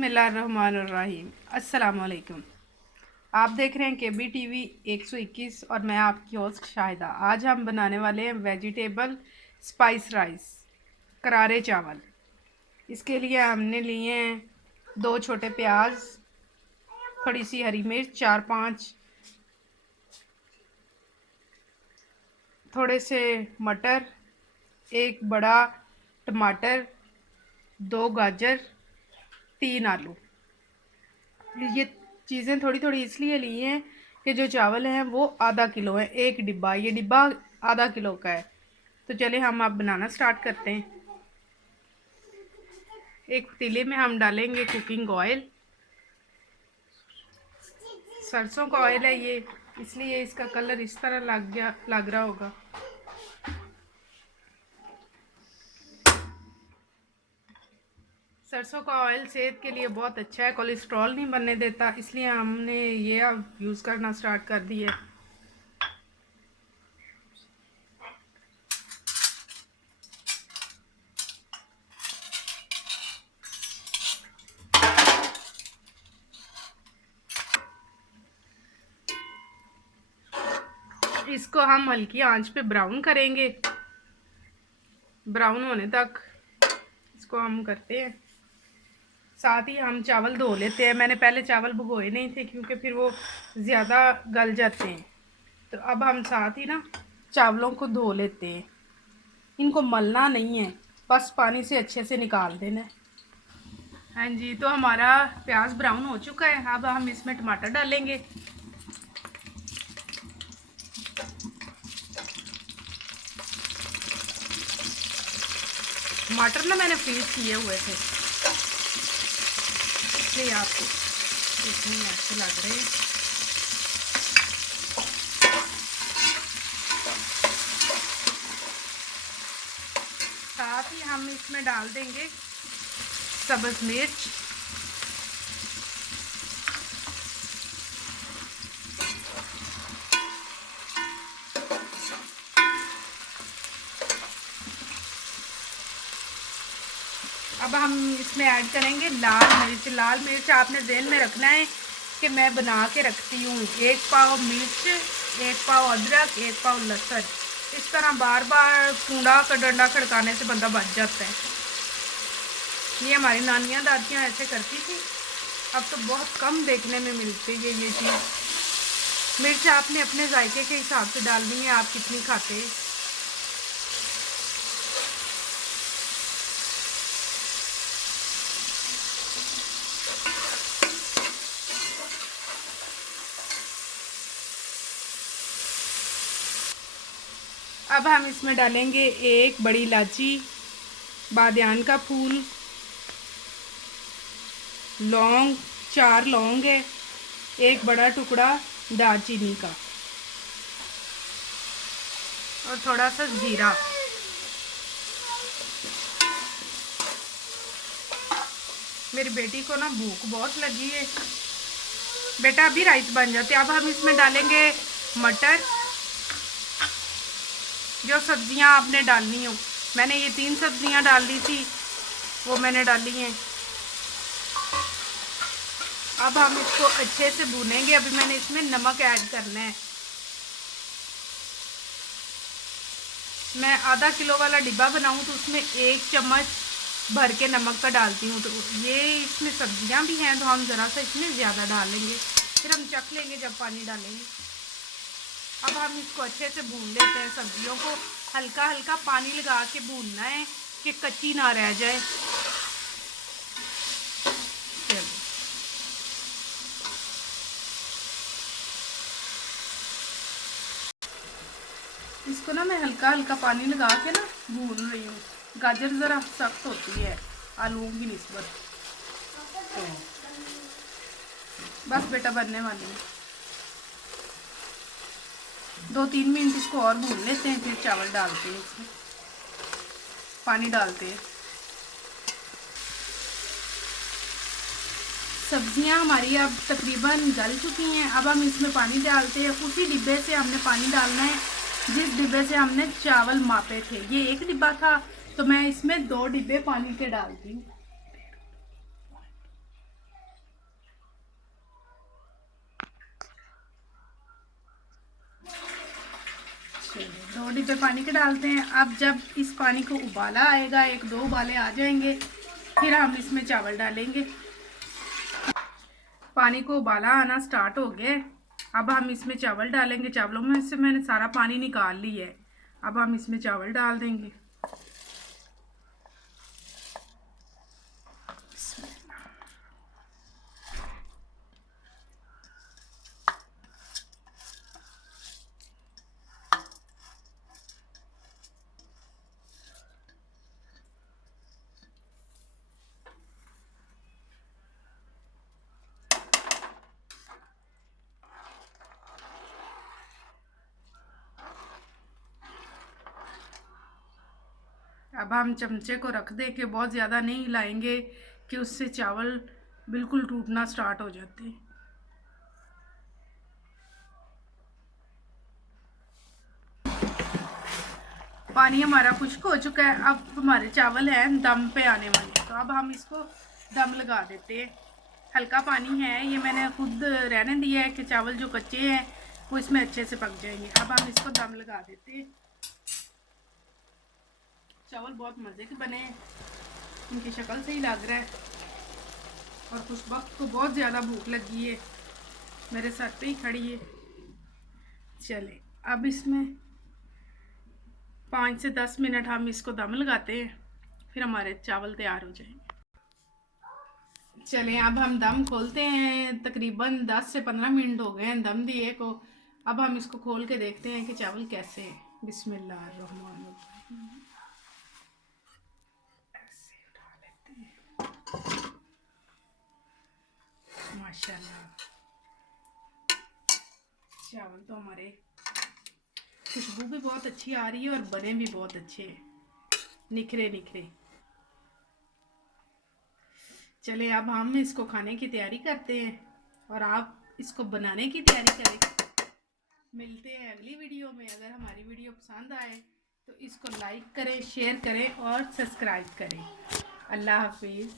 बिस्मिल्लाहिर्रहमानिर्रहीम। अस्सलामुअलैकुम। आप देख रहे हैं केबी टीवी 121 और मैं आपकी होस्ट शाहिदा। आज हम बनाने वाले हैं वेजिटेबल स्पाइस राइस, करारे चावल। इसके लिए हमने लिए हैं 2 छोटे प्याज, थोड़ी सी हरी मिर्च, 4-5 थोड़े से मटर, 1 बड़ा टमाटर, 2 गाजर, 3 आलू। ये चीज़ें थोड़ी थोड़ी इसलिए ली हैं कि जो चावल हैं वो आधा किलो है, एक डिब्बा, ये डिब्बा आधा किलो का है। तो चले हम अब बनाना स्टार्ट करते हैं। एक पतीले में हम डालेंगे कुकिंग ऑयल। सरसों का ऑयल है ये, इसलिए इसका कलर इस तरह लग रहा होगा। सरसों का ऑयल सेहत के लिए बहुत अच्छा है, कोलेस्ट्रॉल नहीं बनने देता, इसलिए हमने ये अब यूज़ करना स्टार्ट कर दिया है। इसको हम हल्की आंच पे ब्राउन करेंगे। ब्राउन होने तक इसको हम करते हैं। साथ ही हम चावल धो लेते हैं। मैंने पहले चावल भिगोए नहीं थे क्योंकि फिर वो ज़्यादा गल जाते हैं। तो अब हम साथ ही ना चावलों को धो लेते हैं। इनको मलना नहीं है, बस पानी से अच्छे से निकाल देना है। हाँ जी, तो हमारा प्याज ब्राउन हो चुका है। अब हम इसमें टमाटर डालेंगे। टमाटर ना मैंने फ्रीज किए हुए थे, इसलिए आपको इतने अच्छे लग रहे हैं। साथ ही हम इसमें डाल देंगे सब्ज़ मिर्च, अब हम इसमें ऐड करेंगे लाल मिर्च। लाल मिर्च आपने ध्यान में रखना है कि मैं बना के रखती हूँ। 1 पाव मिर्च, 1 पाव अदरक, 1 पाव लहसुन। इस तरह बार बार कूड़ा का डंडा खड़काने से बंदा बच जाता है। ये हमारी नानियाँ दादियाँ ऐसे करती थी, अब तो बहुत कम देखने में मिलती है ये चीज़। मिर्च आपने अपने जायके के हिसाब से डालनी है, आप कितनी खाते हैं। अब हम इसमें डालेंगे 1 बड़ी इलायची, बादियान का फूल, लौंग, 4 लौंग है, 1 बड़ा टुकड़ा दालचीनी का और थोड़ा सा जीरा। मेरी बेटी को ना भूख बहुत लगी है। बेटा अभी राइस बन जाते। अब हम इसमें डालेंगे मटर। जो सब्जियां आपने डालनी हो, मैंने ये 3 सब्जियां डाल दी थी, वो मैंने डाली हैं। अब हम इसको अच्छे से भूनेंगे। अभी मैंने इसमें नमक ऐड करना है। मैं आधा किलो वाला डिब्बा बनाऊं तो उसमें 1 चम्मच भर के नमक का डालती हूँ। तो ये इसमें सब्जियां भी हैं तो हम ज़रा सा इसमें ज़्यादा डालेंगे, फिर हम चख लेंगे जब पानी डालेंगे। अब हम इसको अच्छे से भून लेते हैं। सब्जियों को हल्का हल्का पानी लगा के भूनना है कि कच्ची ना रह जाए। चलो, इसको ना मैं हल्का हल्का पानी लगा के ना भून रही हूँ। गाजर ज़रा सख्त होती है आलूओं की निस्बत। तो बस बेटा बनने वाली है। 2-3 मिनट इसको और भून लेते हैं, फिर चावल डालते हैं, इसमें पानी डालते हैं। सब्जियां हमारी अब तकरीबन गल चुकी हैं। अब हम इसमें पानी डालते हैं। उसी डिब्बे से हमने पानी डालना है जिस डिब्बे से हमने चावल मापे थे। ये 1 डिब्बा था तो मैं इसमें 2 डिब्बे पानी के डालती हूँ। 2 डिब्बे पानी के डालते हैं। अब जब इस पानी को उबाला आएगा, 1-2 उबाले आ जाएंगे, फिर हम इसमें चावल डालेंगे। पानी को उबाला आना स्टार्ट हो गया। अब हम इसमें चावल डालेंगे। चावलों में से मैंने सारा पानी निकाल लिया है। अब हम इसमें चावल डाल देंगे। अब हम चमचे को रख दे के बहुत ज़्यादा नहीं हिलाएंगे कि उससे चावल बिल्कुल टूटना स्टार्ट हो जाते हैं। पानी हमारा खुश्क हो चुका है। अब हमारे चावल हैं दम पे आने वाले, तो अब हम इसको दम लगा देते हैं। हल्का पानी है, ये मैंने खुद रहने दिया है कि चावल जो कच्चे हैं वो इसमें अच्छे से पक जाएंगे। अब हम इसको दम लगा देते हैं। चावल बहुत मज़े के बने हैं, इनकी शक्ल से ही लग रहा है। और कुछ वक्त को बहुत ज़्यादा भूख लगी है, मेरे सर पे ही खड़ी है। चले अब इसमें 5 से 10 मिनट हम इसको दम लगाते हैं, फिर हमारे चावल तैयार हो जाएंगे। चलें अब हम दम खोलते हैं। तकरीबन 10 से 15 मिनट हो गए हैं दम दिए को। अब हम इसको खोल के देखते हैं कि चावल कैसे हैं। बिस्मिल्लाहिर्रहमानिर्रहीम। ऐसे उठा लेते हैं। माशाल्लाह चावल तो हमारे खुशबू भी बहुत अच्छी आ रही है और बने भी बहुत अच्छे हैं, निखरे निखरे। चले अब हम इसको खाने की तैयारी करते हैं और आप इसको बनाने की तैयारी करें। मिलते हैं अगली वीडियो में। अगर हमारी वीडियो पसंद आए तो इसको लाइक करें, शेयर करें और सब्सक्राइब करें। अल्लाह हाफिज़।